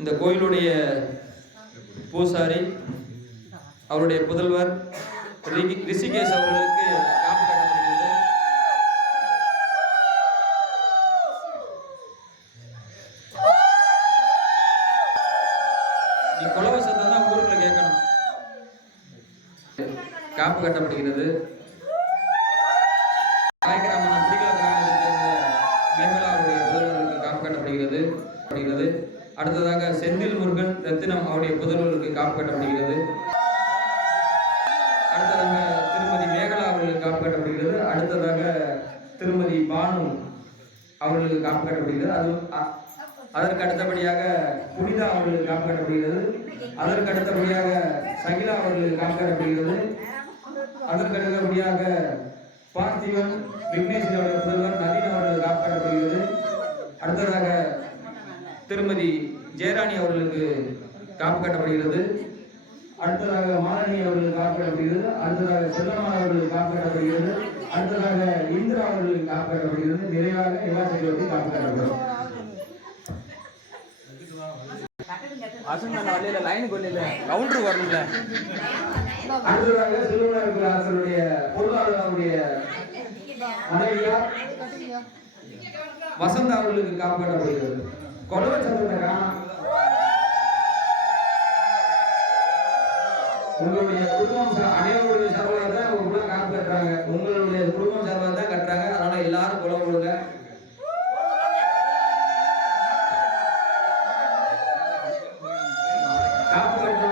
இந்த கோயிலுடைய பூசாரி அவருடைய புதல்வர் ரிகி- ரிஷிகேஷ் அவர்களுக்கு காப்பு கட்டப்படுகிறது. நீ குலவ சத்தம் தான் ஊருக்குள்ள கேட்கணும். காப்பு கட்டப்படுகிறது. காய்கிராமம் அடுத்ததாக செந்தில் முருகன் ரத்தினம் அவருடைய புதல்வர்களுக்கு காப்பு கட்டப்படுகிறது. அடுத்ததாக திருமதி மேகலா அவர்களுக்கு காப்பு கட்டப்படுகிறது. அடுத்ததாக திருமதி பானு அவர்களுக்கு காப்பு கட்டப்படுகிறது. அது அதற்கு அடுத்தபடியாக புனிதா அவர்களுக்கு காப்பு கட்டப்படுகிறது. அதற்கு அடுத்தபடியாக சகிலா அவர்களுக்கு காப்பு கட்டப்படுகிறது. அதற்கு அடுத்தபடியாக பார்த்திபன் விக்னேஸ்வரோட புதல்வர் நவீன் அவர்களுக்கு காப்பு கட்டப்படுகிறது. அடுத்ததாக திருமதி ஜெயராணி அவர்களுக்கு காப்பு கட்டப்படுகிறது. அடுத்ததாக மாலினி அவர்களுக்கு காப்பு கட்டப்படுகிறது. அடுத்ததாக செல்லம்மா அவர்களுக்கு காப்பு கட்டப்படுகிறது. அடுத்ததாக இந்திரா அவர்களுக்கு காப்பு கட்டப்படுகிறது. நிறைவாக எல்லா சைடுவத்தி காப்பு கட்டப்படும் அசன் வரல லைனுக்கு வரல. கவுண்டருக்கு வரணும்ல அடுத்ததாக பொருளாதாரருடைய மனைவியார் வசந்தா அவர்களுக்கு காப்பு உங்களுடைய குடும்பம் அனைவருடைய சார்பாக தான் அவங்க கூட காப்பு கட்டுறாங்க. உங்களுடைய குடும்பம் சார்பாக தான் கட்டுறாங்க. அதனால எல்லாரும் குலம் கொடுங்க. காப்பு கட்டுற